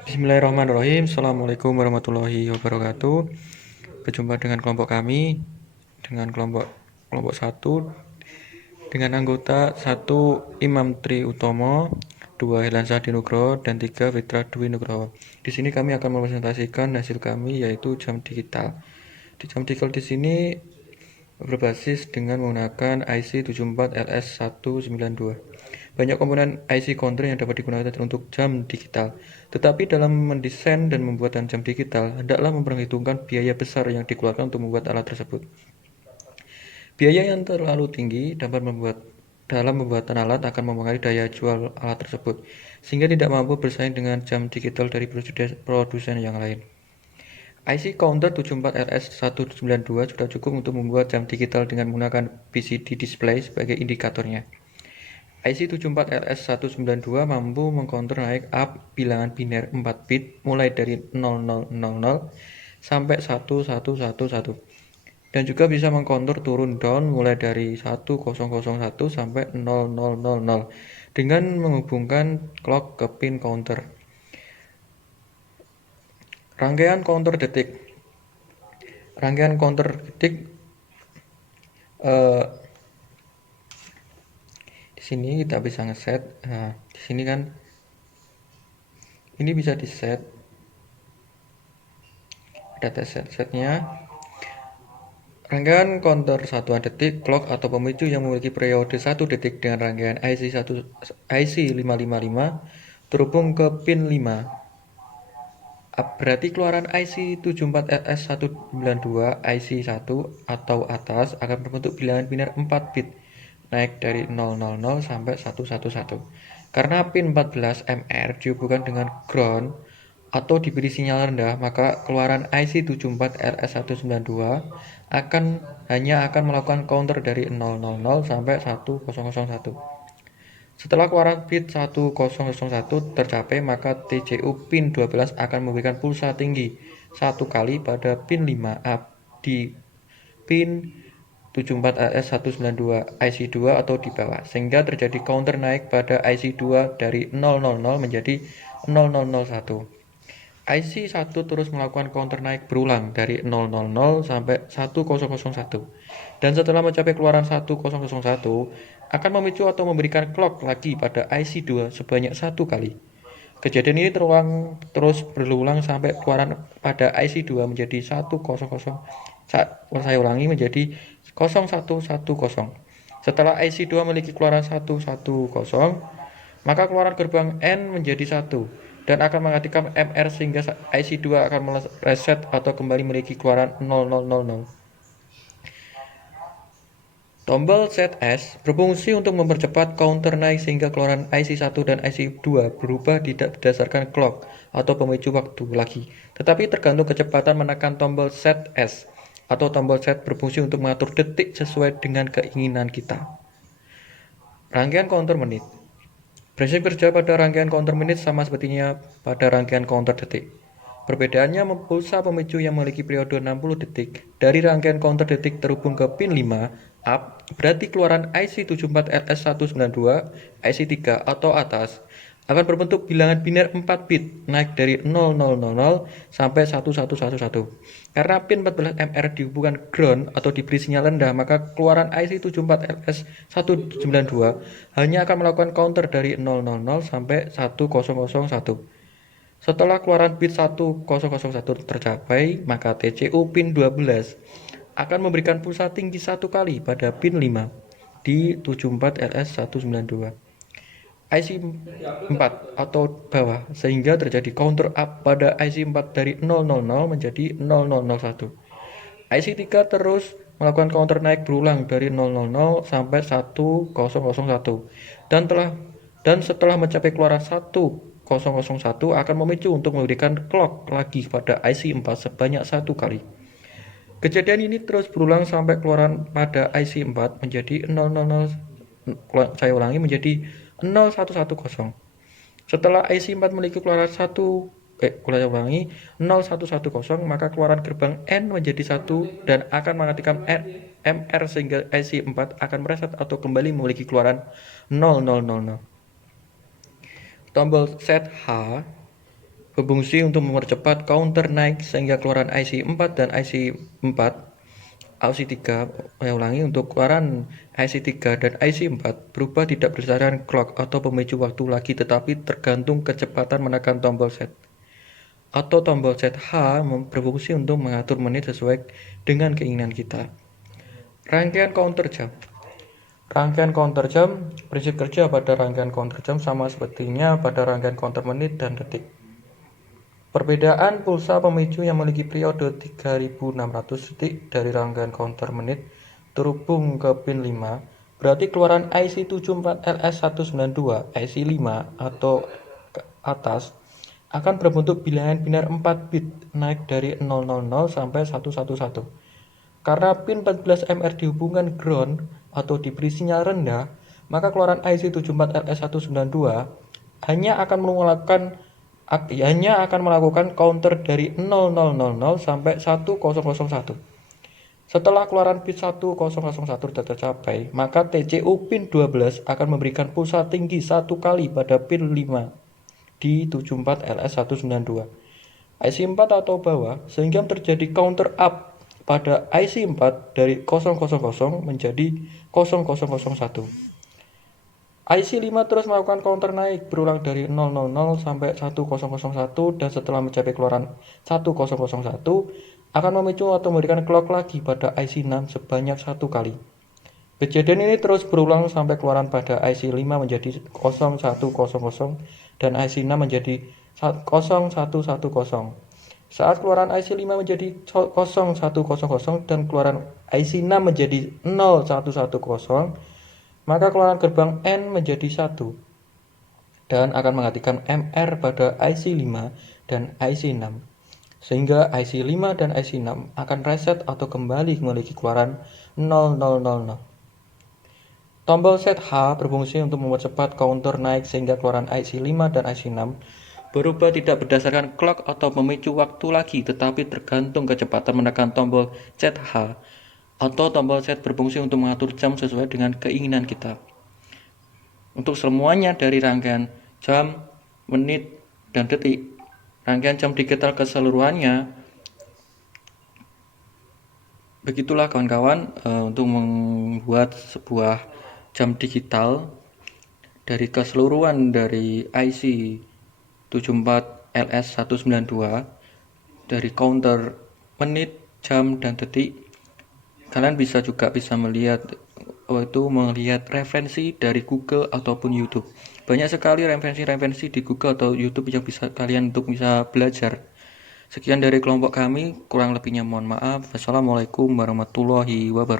Bismillahirrahmanirrahim. Assalamualaikum warahmatullahi wabarakatuh. Berjumpa dengan kelompok kami, dengan kelompok satu, dengan anggota satu Imam Tri Utomo, dua Helansa Dinugroho, dan tiga Fitra Dwi Nugroho. Di sini kami akan mempresentasikan hasil kami, yaitu jam digital. Di jam digital di sini berbasis dengan menggunakan IC 74LS192. Banyak komponen IC counter yang dapat digunakan untuk jam digital. Tetapi dalam mendesain dan membuat jam digital, hendaklah memperhitungkan biaya besar yang dikeluarkan untuk membuat alat tersebut. Biaya yang terlalu tinggi dalam pembuatan alat akan mempengaruhi daya jual alat tersebut, sehingga tidak mampu bersaing dengan jam digital dari produsen yang lain. IC counter 74RS192 sudah cukup untuk membuat jam digital dengan menggunakan PCD display sebagai indikatornya. IC 74RS192 mampu mengcounter naik up bilangan biner 4 bit mulai dari 0000 sampai 1111 dan juga bisa mengcounter turun down mulai dari 1001 sampai 0000 dengan menghubungkan clock ke pin counter. Rangkaian counter detik di sini kita bisa ngeset. Nah, di sini kan ini bisa di set, ada setnya. Rangkaian counter satuan detik, clock atau pemicu yang memiliki periode 1 detik dengan rangkaian IC 555 terhubung ke pin 5. Berarti keluaran IC 74RS192 IC 1 atau atas akan berbentuk bilangan biner 4 bit naik dari 000 sampai 111. Karena pin 14 MR dihubungkan dengan ground atau diberi sinyal rendah, maka keluaran IC 74RS192 hanya akan melakukan counter dari 000 sampai 1001. Setelah keluaran bit 1001 tercapai, maka TCU pin 12 akan memberikan pulsa tinggi satu kali pada pin 5 up di pin 74RS192 IC2 atau di bawah, sehingga terjadi counter naik pada IC2 dari 000 menjadi 0001. IC1 terus melakukan counter naik berulang dari 000 sampai 1001 dan setelah mencapai keluaran 1001 akan memicu atau memberikan clock lagi pada IC2 sebanyak satu kali. Kejadian ini terus berulang sampai keluaran pada IC2 menjadi 100. Saya ulangi menjadi 0110. Setelah IC2 memiliki keluaran 110, maka keluaran gerbang N menjadi 1 dan akan mengaktifkan MR sehingga IC2 akan mereset atau kembali memiliki keluaran 0000. Tombol ZS berfungsi untuk mempercepat counter naik sehingga keluaran IC1 dan IC2 berubah tidak berdasarkan clock atau pemicu waktu lagi, tetapi tergantung kecepatan menekan tombol ZS atau tombol Z berfungsi untuk mengatur detik sesuai dengan keinginan kita. Rangkaian counter menit. Prinsip kerja pada rangkaian counter menit sama sepertinya pada rangkaian counter detik. Perbedaannya pulsa pemicu yang memiliki periode 60 detik dari rangkaian counter detik terhubung ke pin 5 up, berarti keluaran IC 74RS192 IC 3 atau atas akan berbentuk bilangan biner 4 bit naik dari 0000 sampai 1111. Karena pin 14 MR dihubungkan ground atau diberi sinyal rendah, maka keluaran IC 74RS192 hanya akan melakukan counter dari 000 sampai 1001. Setelah keluaran bit 1001 tercapai, maka TCU pin 12 akan memberikan pulsa tinggi satu kali pada pin 5 di 74RS192 IC 4 atau bawah, sehingga terjadi counter up pada IC 4 dari 000 menjadi 0001. IC 3 terus melakukan counter naik berulang dari 000 sampai 1001 dan setelah mencapai keluaran 1001 akan memicu untuk memberikan clock lagi pada IC 4 sebanyak satu kali. Kejadian ini terus berulang sampai keluaran pada IC 4 menjadi 000, saya ulangi menjadi 0110. Setelah IC 4 memiliki keluaran 0110, maka keluaran gerbang N menjadi 1 dan akan mengaktifkan MR sehingga IC 4 akan mereset atau kembali memiliki keluaran 0000. Tombol ZH berfungsi untuk mempercepat counter naik sehingga keluaran IC 4 dan IC 3, saya ulangi, untuk keluaran IC 3 dan IC 4 berubah tidak berdasarkan clock atau pemicu waktu lagi, tetapi tergantung kecepatan menekan tombol set. Atau tombol set H berfungsi untuk mengatur menit sesuai dengan keinginan kita. Rangkaian counter jam. Rangkaian counter jam, prinsip kerja pada rangkaian counter jam sama sepertinya pada rangkaian counter menit dan detik. Perbedaan pulsa pemicu yang memiliki periode 3600 detik dari rangkaian counter menit terhubung ke pin 5, berarti keluaran IC 74LS192 IC 5 atau ke atas akan berbentuk bilangan binar 4 bit naik dari 000 sampai 111. Karena pin 14MR dihubungkan ground atau diberi sinyal rendah, maka keluaran IC 74LS192 hanya akan melakukan counter dari 0000 sampai 1001. Setelah keluaran bit 1001 tercapai, maka TCU pin 12 akan memberikan pulsa tinggi 1 kali pada pin 5 di 74LS192 IC 4 atau bawah, sehingga terjadi counter up pada IC 4 dari 000 menjadi 0001. IC 5 terus melakukan counter naik berulang dari 000 sampai 1001, dan setelah mencapai keluaran 1001 akan memicu atau memberikan clock lagi pada IC 6 sebanyak 1 kali. Kejadian ini terus berulang sampai keluaran pada IC 5 menjadi 0100 dan IC 6 menjadi 0110. Saat keluaran IC 5 menjadi 0100 dan keluaran IC 6 menjadi 0110, maka keluaran gerbang N menjadi 1 dan akan menggantikan MR pada IC 5 dan IC 6, sehingga IC 5 dan IC 6 akan reset atau kembali memiliki keluaran 0000. Tombol set H berfungsi untuk mempercepat counter naik sehingga keluaran IC 5 dan IC 6 berubah tidak berdasarkan clock atau pemicu waktu lagi, tetapi tergantung kecepatan menekan tombol ZH, atau tombol set berfungsi untuk mengatur jam sesuai dengan keinginan kita. Untuk semuanya dari rangkaian jam, menit, dan detik, rangkaian jam digital keseluruhannya. Begitulah kawan-kawan, untuk membuat sebuah jam digital dari keseluruhan dari IC 74LS192 dari counter menit, jam, dan detik. Kalian bisa melihat referensi dari Google ataupun YouTube. Banyak sekali referensi di Google atau YouTube yang bisa kalian untuk bisa belajar. Sekian dari kelompok kami, kurang lebihnya mohon maaf. Wassalamualaikum warahmatullahi wabarakatuh.